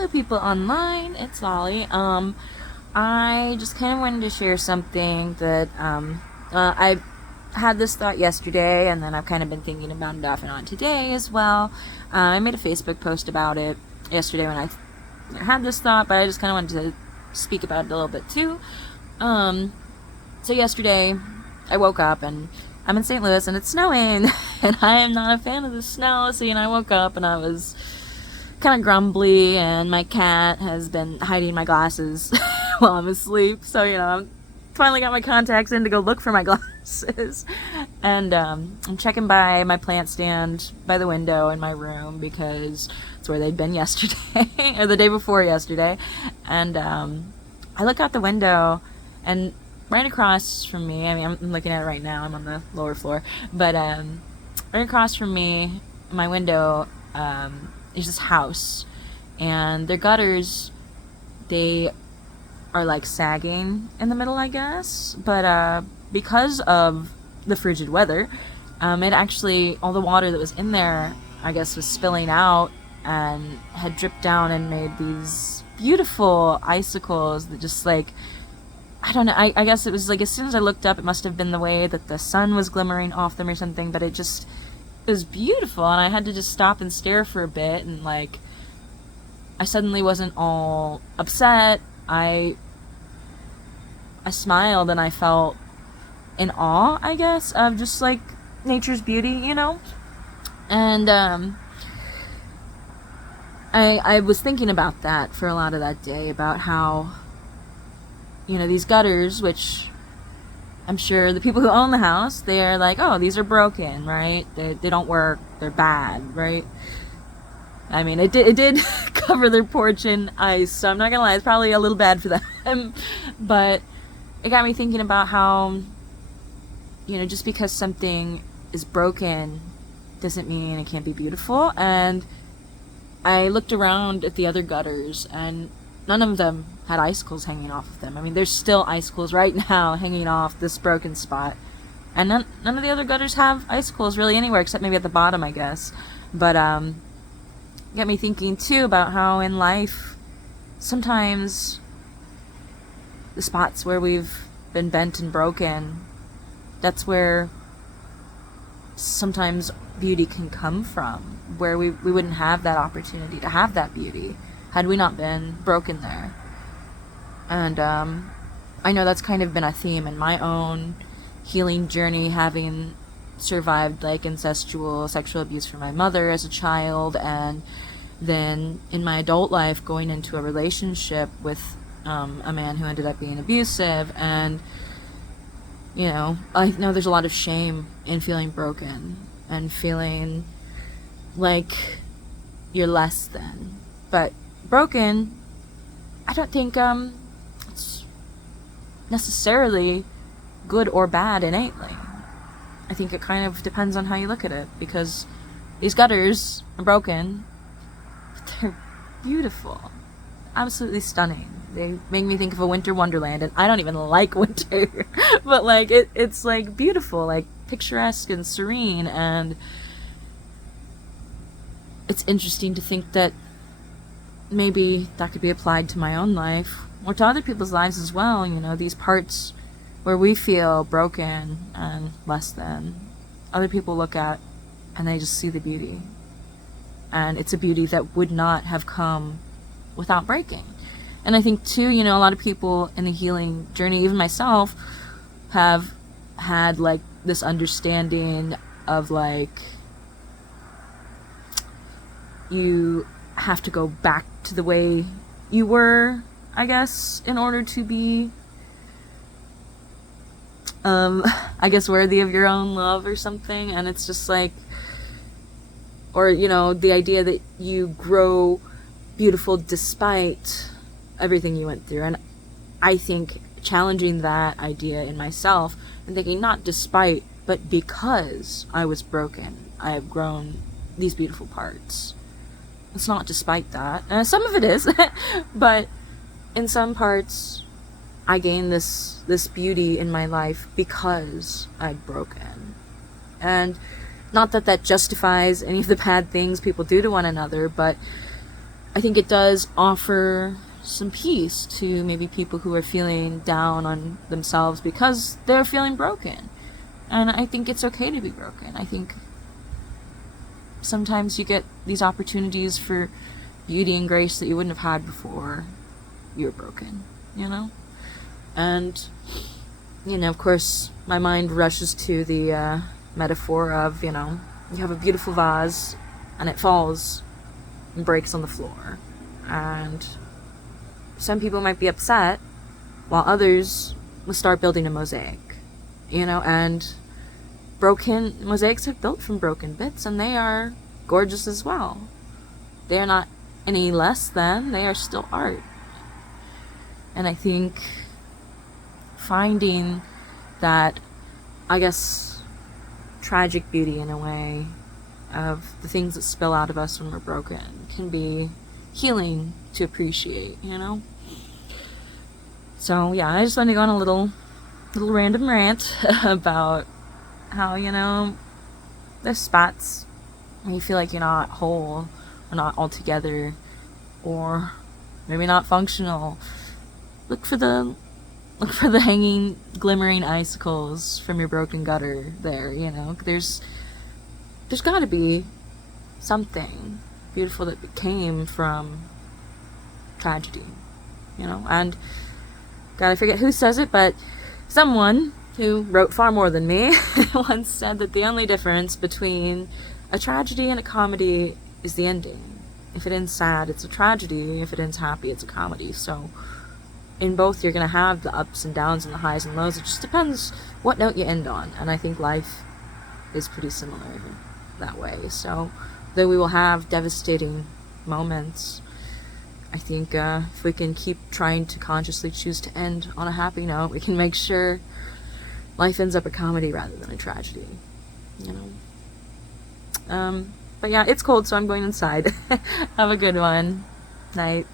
Hello people online, it's Lolly. I just kind of wanted to share something that I had this thought yesterday, and then I've kind of been thinking about it off and on today as well. I made a Facebook post about it yesterday when I had this thought, but I just kind of wanted to speak about it a little bit too. So yesterday I woke up and I'm in St. Louis and it's snowing and I am not a fan of the snow, so I woke up and I was kind of grumbly, and my cat has been hiding my glasses while I'm asleep, so I finally got my contacts in to go look for my glasses, and I'm checking by my plant stand by the window in my room because it's where they'd been yesterday or the day before yesterday, and I look out the window, and right across from me, I'm looking at it right now, I'm on the lower floor, but right across from me, my window, there's this house, and their gutters, they are like sagging in the middle, I guess, but because of the frigid weather, it actually, all the water that was in there, I guess, was spilling out and had dripped down and made these beautiful icicles that just I don't know, I guess it was as soon as I looked up, it must have been the way that the sun was glimmering off them or something, but it was beautiful, and I had to just stop and stare for a bit, and I suddenly wasn't all upset. I smiled, and I felt in awe, I guess, of just nature's beauty, and I was thinking about that for a lot of that day, about how these gutters, which I'm sure the people who own the house, they're like, oh, these are broken, right? They don't work. They're bad, right? I mean, it did cover their porch in ice, so I'm not gonna lie, it's probably a little bad for them. But it got me thinking about how, just because something is broken doesn't mean it can't be beautiful. And I looked around at the other gutters, and none of them had icicles hanging off of them. I mean, there's still icicles right now hanging off this broken spot. And none of the other gutters have icicles really anywhere, except maybe at the bottom, I guess. But got me thinking, too, about how in life, sometimes the spots where we've been bent and broken, that's where sometimes beauty can come from, where we wouldn't have that opportunity to have that beauty had we not been broken there. And I know that's kind of been a theme in my own healing journey, having survived incestual sexual abuse from my mother as a child, and then in my adult life going into a relationship with a man who ended up being abusive. And I know there's a lot of shame in feeling broken and feeling like you're less than. But broken, I don't think it's necessarily good or bad innately. I think it kind of depends on how you look at it, because these gutters are broken, but they're beautiful, absolutely stunning. They make me think of a winter wonderland, and I don't even like winter, but it's beautiful, picturesque and serene, and it's interesting to think that maybe that could be applied to my own life, or to other people's lives as well. These parts where we feel broken and less than, other people look at and they just see the beauty. And it's a beauty that would not have come without breaking. And I think too, a lot of people in the healing journey, even myself, have had this understanding of you have to go back to the way you were, I guess, in order to be I guess worthy of your own love or something. And it's just or the idea that you grow beautiful despite everything you went through. And I think challenging that idea in myself and thinking, not despite, but because I was broken, I have grown these beautiful parts. It's not despite that. Some of it is, but in some parts, I gained this beauty in my life because I'd broken. And not that justifies any of the bad things people do to one another, but I think it does offer some peace to maybe people who are feeling down on themselves because they're feeling broken. And I think it's okay to be broken. I think sometimes you get these opportunities for beauty and grace that you wouldn't have had before you were broken, you know? And, you know, of course, my mind rushes to the metaphor of, you know, you have a beautiful vase and it falls and breaks on the floor. And some people might be upset while others will start building a mosaic, you know, and broken mosaics are built from broken bits and they are gorgeous as well. They are not any less than, they are still art. And I think finding that, I guess, tragic beauty in a way of the things that spill out of us when we're broken can be healing to appreciate, you know? So yeah, I just want to go on a little random rant about how, you know, there's spots where you feel like you're not whole or not all together or maybe not functional. Look for the hanging, glimmering icicles from your broken gutter there, you know. There's got to be something beautiful that came from tragedy, you know. And God, I forget who says it, but someone who wrote far more than me once said that the only difference between a tragedy and a comedy is the ending. If it ends sad, it's a tragedy. If it ends happy, it's a comedy. So in both, you're going to have the ups and downs and the highs and lows. It just depends what note you end on. And I think life is pretty similar that way. So though we will have devastating moments, I think if we can keep trying to consciously choose to end on a happy note, we can make sure life ends up a comedy rather than a tragedy, you know. But yeah, it's cold, so I'm going inside. Have a good one. Night.